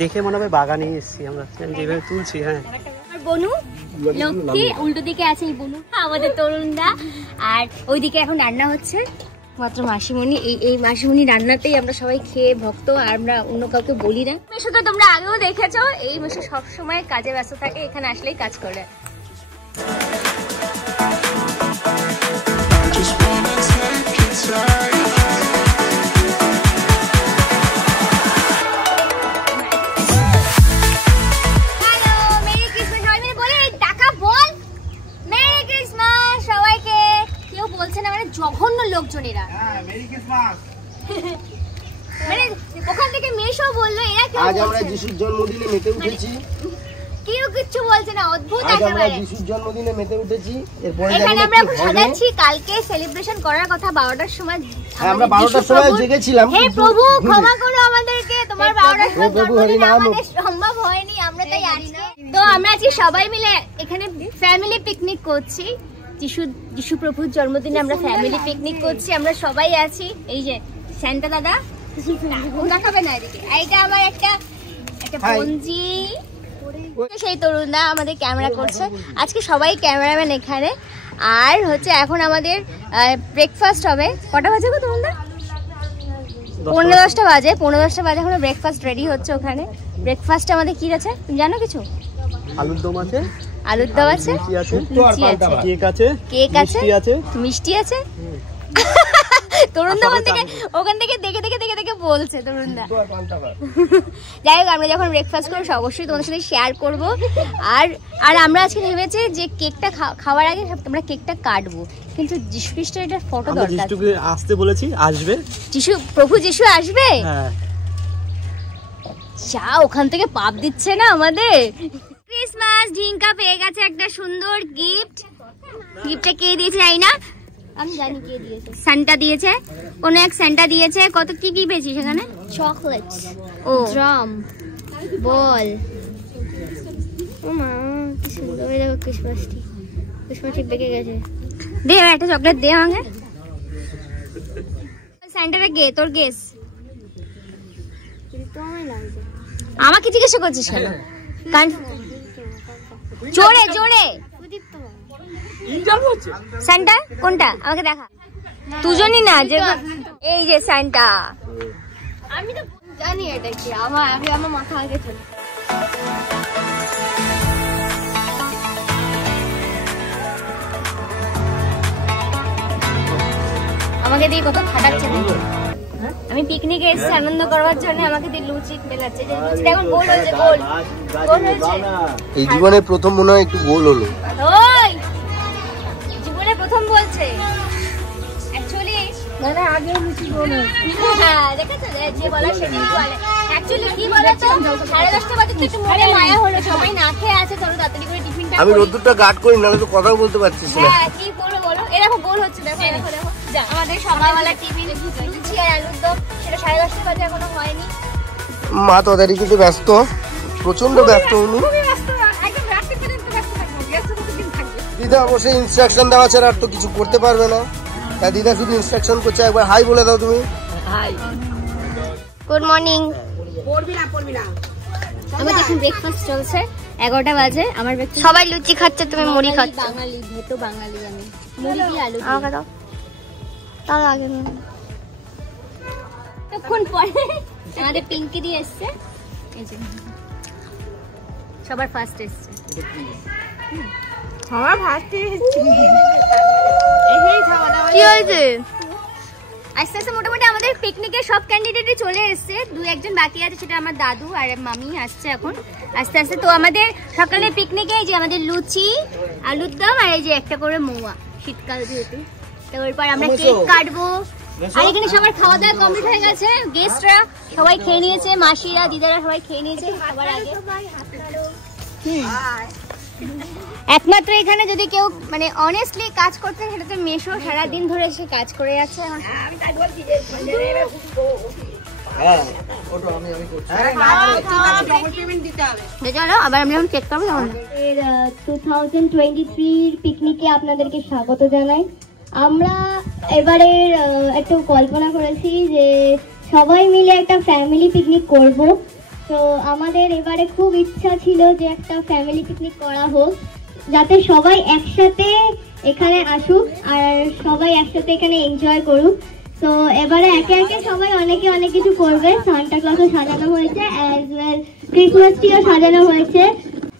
দেখে মনে হবে বাগানে এসেছি আমরা, যেভাবে তুলছি। হ্যাঁ, বনু লক্ষ্মী উল্টো দিকে আছে, এই বনু আমাদের তরুণদা, আর ওইদিকে এখন রান্না হচ্ছে মাত্র মাসিমণি। এই মাসিমণি রান্নাতেই আমরা সবাই খেয়ে ভক্ত, আর আমরা অন্য কাউকে বলি না। মেশোকে তোমরা আগেও দেখেছো, এই মেশো সবসময় কাজে ব্যস্ত থাকে, এখানে আসলেই কাজ করে। জঘন্য লোকজনেরা, মানে ওখান থেকে মেশো বললো এরা কেউ আজ আমরা যিশুর জন্মদিনে মেতে উঠেছি, কেউ কিছু বলছে না, অদ্ভুত আমরা যিশুর জন্মদিনে মেতে উঠেছি। এরপরে এখানে আমরা এখন সাজাচ্ছি, কালকে সেলিব্রেশন করার কথা 12টার সময়। আমরা 12টার সময় জেগেছিলাম। হে প্রভু ক্ষমা করো আমাদেরকে, তোমার 12টার সময় জন্মদিন আমাদের সম্ভব হয়নি, আমরা তাই আজকে তো আমরা আজকে সবাই মিলে এখানে ফ্যামিলি পিকনিক করছি। যিশু প্রভুর জন্মদিনে আমরা ফ্যামিলি পিকনিক করছি, আমরা সবাই আছি। এই যে স্যান্টা দাদা দেখাবে না এদিকে, এইটা আমার একটা পঞ্জি, সেই তরুণদা আমাদের ক্যামেরা করছে। আজকে সবাই ক্যামেরাম্যান এখানে। আর হচ্ছে এখন আমাদের ব্রেকফাস্ট হবে। কটা বাজে গো তরুণদা? 10:15 বাজে। 10:15 বাজে এখন ব্রেকফাস্ট রেডি হচ্ছে ওখানে। ব্রেকফাস্ট আমাদের কি আছে তুমি জানো কিছু? আলুর দম আছে, আলুর দম আছে, লুচি আছে, কেক আছে, মিষ্টি আছে। তরুণদা ওখান থেকে দেখে বলছে তরুণদা। যাই হোক, আমরা যখন ব্রেকফাস্ট করবো অবশ্যই তোমাদের সাথে শেয়ার করবো। আর আমরা আজকে ভেবেছি যে কেকটা খাওয়ার আগে আমরা কেকটা কাটবো, কিন্তু যিশু খ্রিস্টের একটা ফটো দরকার। আসতে বলেছি, আসবে প্রভু যিশু আসবে। যা ওখান থেকে পাপ দিচ্ছে না আমাদের। ক্রিসমাস ঢিঙ্কা পেয়ে গেছে একটা সুন্দর গিফট। গিফটটা কে দিয়েছে জানি না, আমি জানি কে দিয়েছে। সান্টা দিয়েছে, কোন এক সান্টা দিয়েছে। কত কি কি পেয়েছিস সেখানে? চকলেটস, ও ড্রাম, বল। ও মা কি সুন্দর, এই দেখো ক্রিসমাস ট্রি বেঁকে গেছে। দে একটা চকলেট দে আমাকে। সান্টাটা কে? তোর গেস। আমাকে জিজ্ঞাসা করছিস কেন? জোরে জোরে সান্টা কোনটা আমাকে দেখা। দুজনই না, যে এই যে সান্টা। আমি তো জানি এটা কি, আমার মাথা আগে চলে। আমাকে দিয়ে কত খাটাচ্ছে। আমি পিকনিকে এসেছি আনন্দ করবার জন্য, আমাকে দিয়ে লুচি মেলাচ্ছে। এখন গোল হয়েছে, গোল হয়েছে। এই জীবনে প্রথম মনে হয় একটু গোল হলো। ওই জীবনে প্রথম বলছে অ্যাকচুয়ালি, মানে আগে লুচি গোল হয়েছে। হ্যাঁ দেখেছো, যে বলা সেটাই বলে। অ্যাকচুয়ালি কি বলে তো, 10:30 বাজে তো একটু মনে মায়া হলো, সবাই না খেয়ে আছে, চলো তাড়াতাড়ি করে টিফিনটা। আমি রোদ্দুরটা গার্ড করি, নাহলে তো কথাও বলতে পারছিস না। হ্যাঁ কি বলবো বলো, এরকম গোল হচ্ছে। দেখো দেখো দেখো, আমাদের সকালবেলা টিফিন লুচি আর আলুর দম, সেটা 10:30 বাজে এখনো হয়নি। মা তদারি কিন্তু ব্যস্ত, প্রচন্ড ব্যস্ত উনি। দিদা অবশ্যই ইনস্ট্রাকশন দেওয়া ছাড়া আর তো কিছু করতে পারবে না। দিদা শুধু ইনস্ট্রাকশন করছে, একবার হাই বলে দাও তুমি। Hi, good morning. আমাদের এখন ব্রেকফাস্ট চলছে, 11টা বাজে। আমার সবাই লুচি খাচ্ছে, তুমি মুড়ি খাচ্ছ। বাঙালি, ভেটো বাঙালি। আমি মুড়ি দিয়ে আলু আমাকে দাও, তার আগে তখন পরে আমাদের পিঙ্কি দিয়ে এসছে। এই যে সবার ফার্স্ট এসছে, আমার ফার্স্ট এসছে। কি হয়েছে? আস্তে আস্তে মোটামুটি আমাদের পিকনিকের সব ক্যান্ডিডেটই চলে এসছে, 2-1জন বাকি আছে, সেটা আমার দাদু আর মামি আসছে এখন আস্তে আস্তে। তো আমাদের সকালে পিকনিকে এই যে আমাদের লুচি, আলুর দম, আর এই যে একটা করে মোয়া, শীতকাল যেহেতু। তো এরপর আমরা কেক কাটবো। আর এখানে সবার খাওয়া দাওয়া কমপ্লিট হয়ে গেছে, গেস্টরা সবাই খেয়ে নিয়েছে, মাসিরা দিদারা সবাই খেয়ে নিয়েছে সবার আগে। একমাত্র এখানে যদি কেউ মানে অনেস্টলি কাজ করছে সেটা তো মেশো, সারাদিন ধরে সে কাজ করে যাচ্ছে। আমি তাই বলছি যে আবার আমি যখন চেক করবো তখন 2023 পিকনিকে আপনাদেরকে স্বাগত জানাই। আমরা এবারের একটু কল্পনা করেছি যে সবাই মিলে একটা ফ্যামিলি পিকনিক করব, তো আমাদের এবারে খুব ইচ্ছা ছিল যে একটা ফ্যামিলি পিকনিক করা হোক, যাতে সবাই একসাথে এখানে আসুক আর সবাই একসাথে এখানে এনজয় করুক। তো এবারে একে একে সবাই অনেকে অনেক কিছু করবে। সান্টা ক্লজও সাজানো হয়েছে, অ্যাজ ওয়েল ক্রিসমাস ট্রিও সাজানো হয়েছে।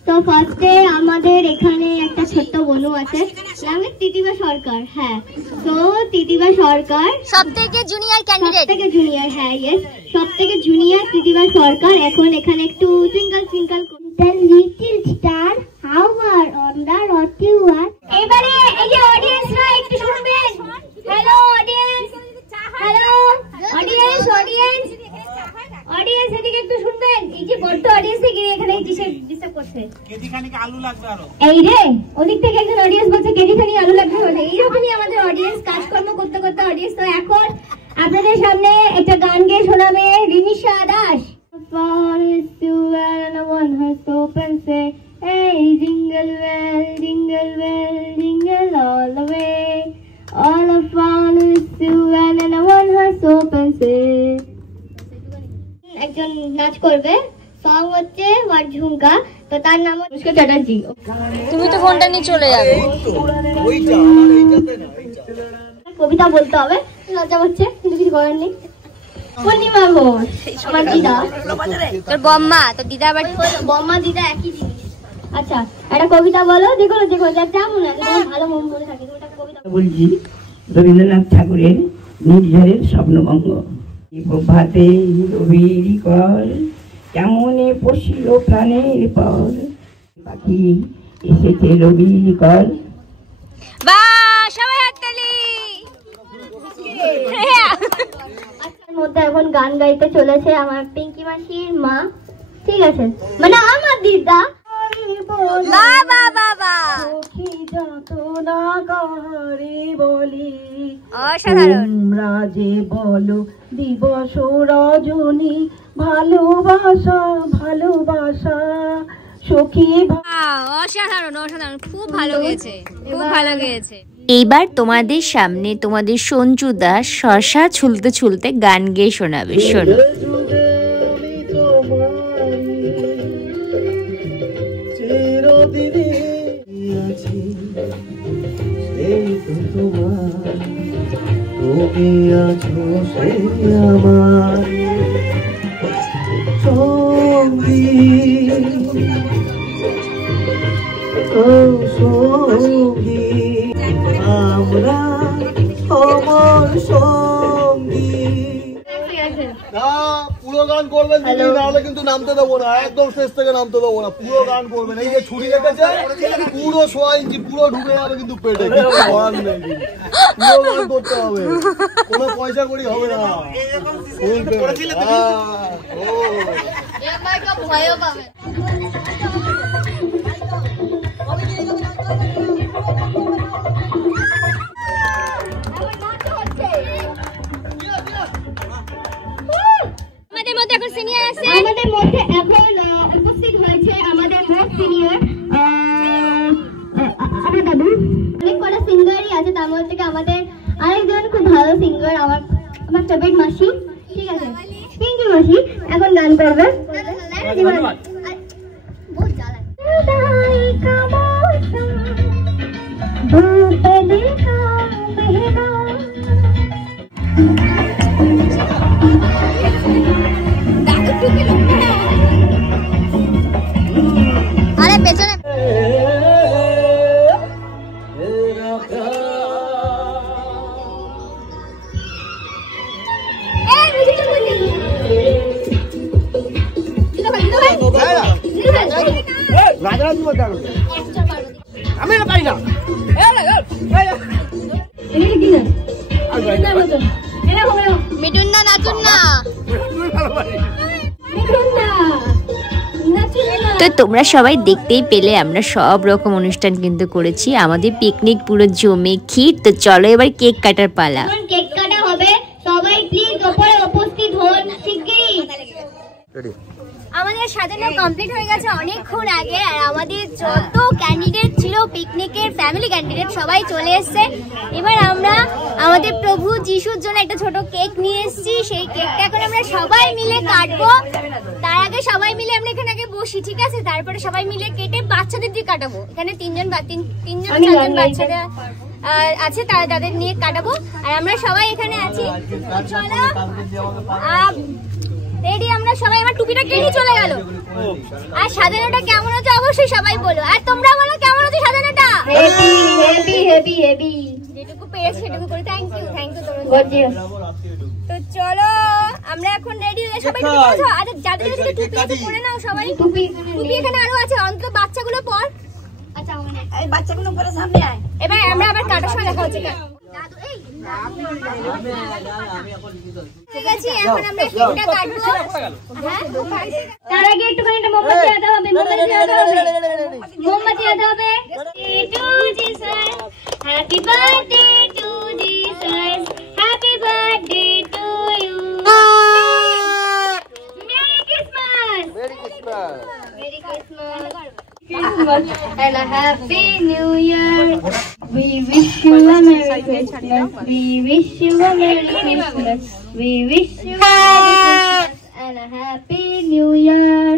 তো ফার্স্টে আমাদের এখানে একটা ছোট্ট বনু আছে, নাম তিতিবা সরকার। হ্যাঁ, তো তিতিবা সরকার সবথেকে জুনিয়র ক্যান্ডিডেট, সবথেকে জুনিয়র, হ্যাঁ ইয়েস, সবথেকে জুনিয়র তিতিবা সরকার এখন এখানে একটু twinkle twinkle the little star how are on the রথ ইউ আর। এবারে এই যে অডিয়েন্সরা একটু শুনবেন। Hello audience, hello audience, audience audience এদিকে একটু শুনবেন। এই যে বড় অডিয়েন্স থেকে এখানে ডিস্টার্ব করছে। কেজি খানিক আলু লাগবে আরো। এই রে ওদিক থেকে একজন অডিয়েন্স বলছে কেজি খানিক আলু লাগবে। বলে এইরকমই আমাদের অডিয়েন্স কাজকর্ম করতে করতে অডিয়েন্স। তো এখন আপনাদের সামনে একটা গান গেয়ে শোনাবে রিমিশা Das. Jingle bell, jingle bell, jingle all the way. All of fun is to win and one horse open sleigh. একজন নাচ করবে, সং হচ্ছে ওয়ার ঝুমকা। তো তার নাম অনুষ্কা চ্যাটার্জি। তুমি তো ফোনটা নিয়ে চলে যাবে। কবিতা বলতে হবে, লজ্জা হচ্ছে কিন্তু কিছু করার নেই। পূর্ণিমা ঘোষ আমার দিদা, তোর বম্মা, তোর দিদা আবার বম্মা দিদা একই জিনিস। আচ্ছা একটা কবিতা বলো, দেখো দেখো যা মনে আছে, ভালো মন মনে থাকে। তুমি একটা কবিতা বলছি রবীন্দ্রনাথ ঠাকুরের নির্ঝরের স্বপ্নভঙ্গ। ভাতে রবির কর কেমনে পশিল প্রাণের পর, পাখি এসেছে রবির কর। বাহ, সবাই হাততালি। আজকের মধ্যে এখন গান গাইতে চলেছে আমার পিঙ্কি মাসির মা, ঠিক আছে, মানে আমার দিদা। বাবা বাবা অসাধারণ। তোমরা যে বলো দিবস রজনী, ভালোবাসা ভালোবাসা সখী। অসাধারণ অসাধারণ, খুব ভালো গেছে, খুব ভালো গেছে। এইবার তোমাদের সামনে তোমাদের সঞ্জু দাস শশা ছুলতে ছুলতে গান গেয়ে শোনাবে। শোনো। তুমি আছো সে আমার সঙ্গী, ও সঙ্গী, আমরা আমার সঙ্গী। না পুরো গান করবেন দিদি, নাহলে কিন্তু নামতে দেবো না, একদম শেষ থেকে নামতে দেবো না। পুরো গান করবেন। এই যে ছুরি রেখেছে পুরো 1.5 ইঞ্চি পুরো ঢুকে যাবে কিন্তু পেটে, কিছু করার নেই। পুরো গান করতে হবে, কোনো পয়সা করি হবে না। ভয়ও পাবে। আমাদের মধ্যে এখন সিনিয়র আছে, আমাদের মধ্যে এখন উপস্থিত হয়েছে আমাদের মোস্ট সিনিয়র আমার দাদু। অনেক কটা সিঙ্গারই আছে, তার মধ্যে থেকে আমাদের আরেকজন খুব ভালো সিঙ্গার, আমার ফেভারিট মাসি, ঠিক আছে, পিঙ্কি মাসি এখন গান করবে। আরে পেছনে আমি পারি না। মিঠুন না, নাচুন না। তো তোমরা সবাই দেখতেই পেলে আমরা সব রকম অনুষ্ঠান কিন্তু করেছি, আমাদের পিকনিক পুরো জমে ক্ষীর। তো চলো এবার কেক কাটার পালা। কেক কাটা হবে, সবাই প্লিজ উপরে উপস্থিত হন শিগগিরই। আমাদের সাজানো কমপ্লিট হয়ে গেছে অনেকক্ষণ আগে, আর আমাদের যত ক্যান্ডিডেট ছিল পিকনিকের ফ্যামিলি ক্যান্ডিডেট সবাই চলে এসেছে। এবার আমরা আমাদের প্রভু যিশুর জন্য একটা ছোট কেক নিয়ে এসেছি, সেই কেকটা এখন আমরা সবাই মিলে কাটবো। তার আগে সবাই বসি, ঠিক আছে? তারপরে সবাই মিলে কেটে বাচ্চাদের দিয়ে কাটাবো। এখানে তিনজন চারজন বাচ্চারা আছে, তাদের নিয়ে কাটাবো। আর আমরা সবাই এখানে আছি। চলো রেডি আমরা সবাই। আমার টুপিটা কেটে চলে গেল। আর সাজানোটা কেমন হচ্ছে অবশ্যই সবাই বলো। আর তোমরা বলো কেমন হচ্ছে সাজানোটা? Heavy heavy heavy heavy. যেটুকু পেরেছি সেটুকু করে থ্যাংক ইউ তোমরা। তো চলো আমরা এখন রেডি হয়ে সবাই টুপি পরছো। আচ্ছা যাদের যাদের টুপি আছে পরে নাও সবাই। টুপি এখানে আরো আছে, অন্তত বাচ্চাগুলো পর। আচ্ছা এই বাচ্চাগুলো পরে সামনে আয়। এবার আমরা আবার কাটার সময় দেখা হচ্ছে। দাদু এই ঠিক আছে, এখন আমরা কেকটা কাটবো। হ্যাঁ তার আগে একটুখানি একটা মোমবাতি আনতে হবে। মোমবাতি আনতে হবে। To Jesus happy birthday to Jesus happy birthday to you merry Christmas merry Christmas merry Christmas and a happy new year. We wish you a merry Christmas. We wish you a merry Christmas. We wish you a merry Christmas and a happy new year.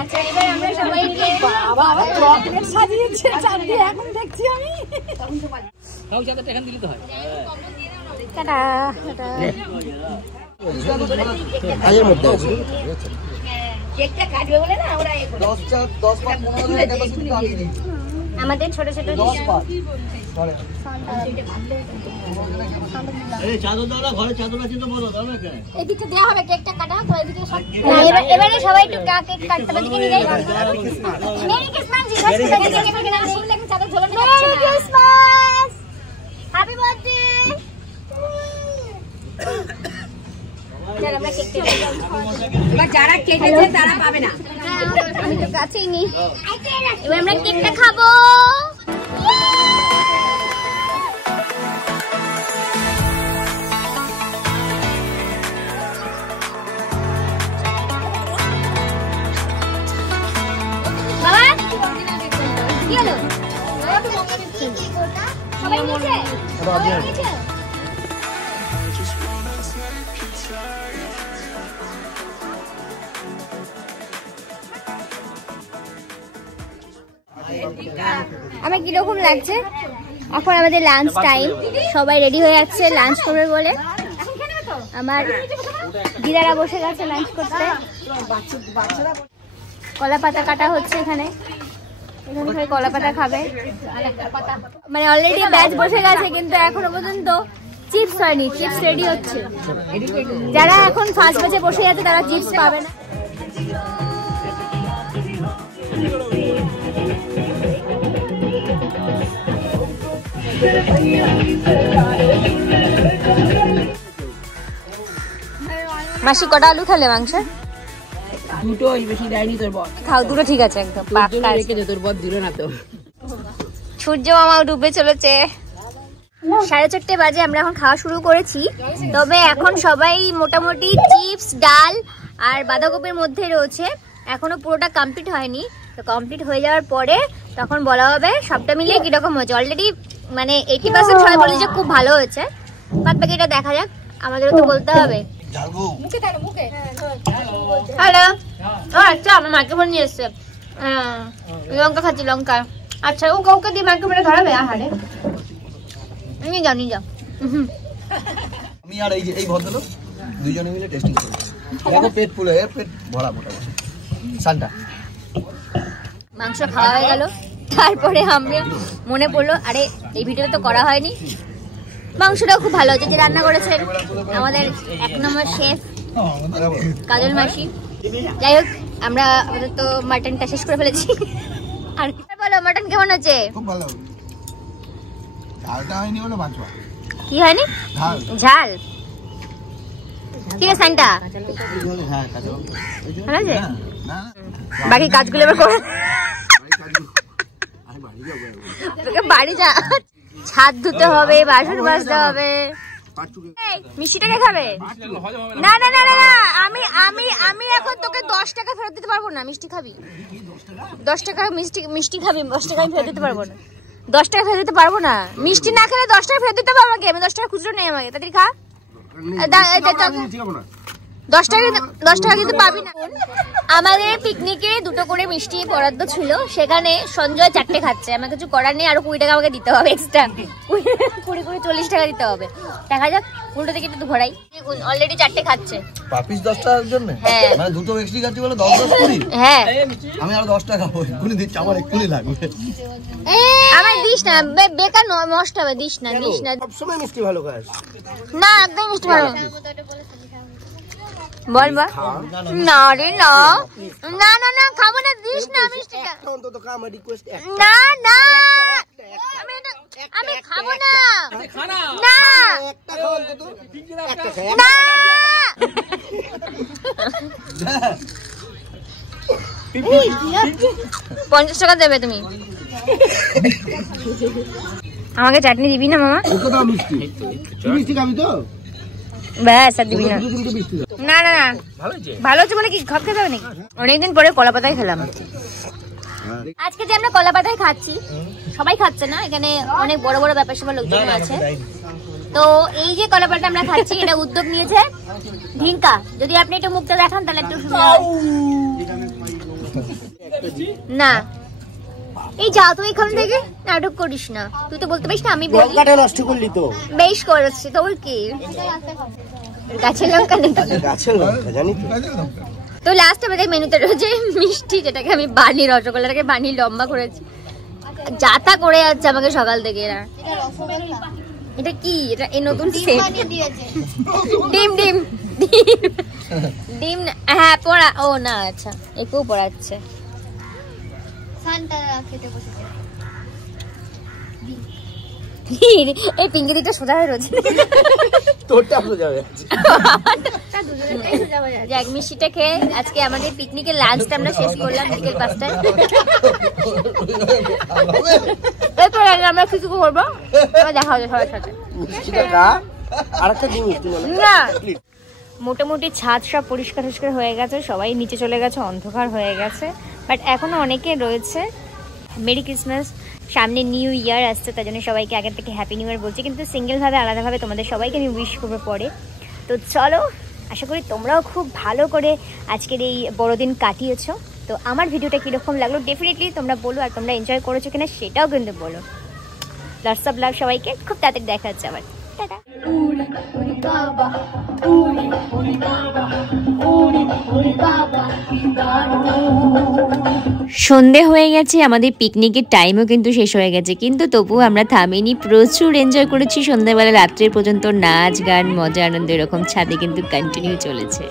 আচ্ছা এবার আমরা সবাই বাবা আবার chocolate সাজিয়েছে চাঁদি এখন দেখছি আমি। তাও চাঁদাটা এখান দিলে তো হয়। Tata tata. কাজের মধ্যে আছে কেকটা কাটবে বলে না ওরা 10 পাক 15 ক্যাপাসিটি আগে দিই। আমাদের ছোট ছোট 10 পাক এই চাদর দাও না, ঘরে চাদর আছে তো বলো দাও না কেন? এদিকে দেয়া হবে কেকটা কাটা তো এদিকে সব। এবারে সবাই একটু কেক কাটতে হবে। এদিকে নিয়ে যাই। মেরি ক্রিসমাস জি মেরি ক্রিসমাস শুনলে কি চাদর ঝোলানো যাচ্ছে না। Merry Christmas happy birthday. আমরা কেক কেটে এবার যারা কেটেছে তারা পাবে না। আমি তো কাছেই নি। এবার আমরা কেকটা খাবো। বাবা কি হলো? সবাই নিচে আমার কিরকম লাগছে? এখন আমাদের লাঞ্চ টাইম, সবাই রেডি হয়ে যাচ্ছে লাঞ্চ করবে বলে। আমার দিদারা বসে গেছে লাঞ্চ করতে। কলা পাতা কাটা হচ্ছে এখানে, এখানে কলা পাতা খাবে। মানে অলরেডি ব্যাচ বসে গেছে কিন্তু এখনো পর্যন্ত চিপস হয়নি। চিপস রেডি হচ্ছে। যারা এখন ফার্স্ট ব্যাচে বসে আছে তারা চিপস পাবে না। মাসি কটা আলু খেলে মাংস? দুটো, বেশি দেয়নি তোর বর। খাও দুটো ঠিক আছে একদম পাক্কা। তোর বর দিল না তো। সূর্য মামা ডুবে চলেছে। 4:30 বাজে, আমরা এখন খাওয়া শুরু করেছি। তবে এখন সবাই মোটামুটি চিপস ডাল আর বাঁধাকপির মধ্যে রয়েছে। এখনো পুরোটা কমপ্লিট হয়নি। তো কমপ্লিট হয়ে যাওয়ার পরে তখন বলা হবে সবটা মিলিয়ে কিরকম হয়েছে। অলরেডি মানে 80% সবাই বলে যে খুব ভালো হয়েছে। বাদ বাকিটা দেখা যাক, আমাদেরও তো বলতে হবে। হ্যালো আচ্ছা, আমার মাকে ফোন নিয়ে এসছে। লঙ্কা খাচ্ছি লঙ্কা। আচ্ছা ও কাউকে দিয়ে মাকে মেরে ধরাবে? আহারে নিয়ে যাও নিয়ে যাও। আমি আর এই ভদ্রলোক দুইজনে মিলে টেস্টিং করব। দেখো পেট ফুল হয়ে পেট ভরা মোটামুটি সান্টা। মাংস খাওয়া হয়ে গেল। তারপরে আমরা মনে পড়লো আরে এই ভিডিওটা তো করা হয়নি। মাংসটাও খুব ভালো হয়েছে। যে রান্না করেছেন আমাদের 1 নম্বর শেফ কাজল মাসি। যাই হোক আমরা আমাদের তো মাটনটা শেষ করে ফেলেছি। আর বলো মাটন কেমন আছে? খুব ভালো। ঝালটা হয়নি বলে বাঁচবা। কি হয়নি? ঝাল ঝাল কি রে সান্টা? হ্যাঁ কাজল ভালো আছে। না বাকি কাজগুলো এবার করে তোকে বাড়ি যা, ছাদ ধুতে হবে, বাসন মাজতে হবে। মিষ্টিটাকে খাবে? না না না না, আমি এখন তোকে 10 টাকা ফেরত দিতে পারবো না। মিষ্টি খাবি? 10 টাকা মিষ্টি খাবি? 10 টাকা আমি ফেরত দিতে পারবো না। 10 টাকা ফেরত দিতে পারবো না। মিষ্টি না খেলে 10 টাকা ফেরত দিতে হবে আমাকে। আমি 10 টাকা খুচরো নেই আমাকে। তাড়াতাড়ি খা। 10 টাকা কিন্তু পাবি না। আমাদের পিকনিকে 2টো করে মিষ্টি বরাদ্দ ছিল, সেখানে সঞ্জয় 4টে খাচ্ছে। আমার কিছু করার নেই, আরো 20 টাকা আমাকে দিতে হবে এক্সট্রা, 40 টাকা দিতে হবে। দেখা যাক, উল্টো থেকে একটু ঘোরাই। অলরেডি 4টে খাচ্ছে। পাপিস 10 টাকার জন্য? হ্যাঁ, মানে 2টো এক্সট্রা খাচ্ছি বলে 10 20। হ্যাঁ, আমি আর 10 টাকা খাবো, এক্ষুনি দিচ্ছি, আমার এক্ষুনি লাগবে। আমার দিস না, বেকার নষ্ট হবে, দিস না। সবসময় মিষ্টি ভালো খাস না, একদম মিষ্টি ভালো বল বল। না রে না, খাবো না, দিস না মিষ্টিটা। না না, আমি খাবো না। না না, 50 টাকা দেবে তুমি। আমাকে চাটনি দিবি না মামা? মিষ্টি খাবি তো? ব্যাস, আর দিবি না। না না না, ভালো হচ্ছে বলে কি খাপ খেতে হবে নাকি? অনেকদিন পরে কলা পাতায় খেলাম। আজকে যে আমরা কলা পাতায় খাচ্ছি, সবাই খাচ্ছে না, এখানে অনেক বড় বড় ব্যাপার সবার লোকজন আছে। তো এই যে কলা পাতা আমরা খাচ্ছি, এটা উদ্যোগ নিয়েছে ঢিঙ্কা। যদি আপনি একটু মুখটা দেখান তাহলে একটু সুন্দর। না, এই যা তুই এখান থেকে, নাটক করিস না। তুই তো বলতে পারিস না আমি বলি। লঙ্কাটা নষ্ট করলি তো। বেশ করেছি, তোর কি গাছের লঙ্কা নেই? গাছের লঙ্কা জানি তো। তো লাস্ট আমাদের মেনুতে রয়েছে মিষ্টি, যেটাকে আমি বানি, রসগোল্লাটাকে বানি লম্বা করেছি। যাতা করে যাচ্ছে আমাকে সকাল থেকে এরা। এটা কি? এটা এই নতুন সেট ডিম ডিম ডিম হ্যাঁ, পড়া। ও না, আচ্ছা, একেও পড়াচ্ছে। এই পিঙ্কি দিটা সোজা হয়ে রয়েছে, তোরটা সোজা হয়ে যাচ্ছে। যাক, মিষ্টিটা খেয়ে আজকে আমাদের পিকনিকের লাঞ্চটা আমরা শেষ করলাম বিকেল 5টায়। এরপর আমরা কিছু করবো, দেখা হবে সবার সাথে। না, মোটামুটি ছাদ সব পরিষ্কার হয়ে গেছে, সবাই নিচে চলে গেছে, অন্ধকার হয়ে গেছে। বাট এখনো অনেকে রয়েছে। মেরি ক্রিসমাস, সামনে নিউ ইয়ার আসছে, তার জন্য সবাইকে আগের থেকে হ্যাপি নিউ ইয়ার বলছি, কিন্তু সিঙ্গেলভাবে আলাদাভাবে তোমাদের সবাইকে আমি উইশ করবো পরে। তো চলো, আশা করি তোমরাও খুব ভালো করে আজকের এই বড়দিন কাটিয়েছো। তো আমার ভিডিওটা কীরকম লাগলো ডেফিনেটলি তোমরা বলো, আর তোমরা এনজয় করেছো কিনা সেটাও কিন্তু বলো। লটস অফ লাভ সবাইকে, খুব তাড়াতাড়ি দেখা হচ্ছে আবার। টাটা। সন্ধে হয়ে গেছে, আমাদের পিকনিকের টাইমও কিন্তু শেষ হয়ে গেছে, কিন্তু তবুও আমরা থামিনি, প্রচুর এনজয় করেছি। সন্ধ্যাবেলা রাত্রের পর্যন্ত নাচ গান মজা আনন্দ এরকম ছাদে কিন্তু কন্টিনিউ চলেছে।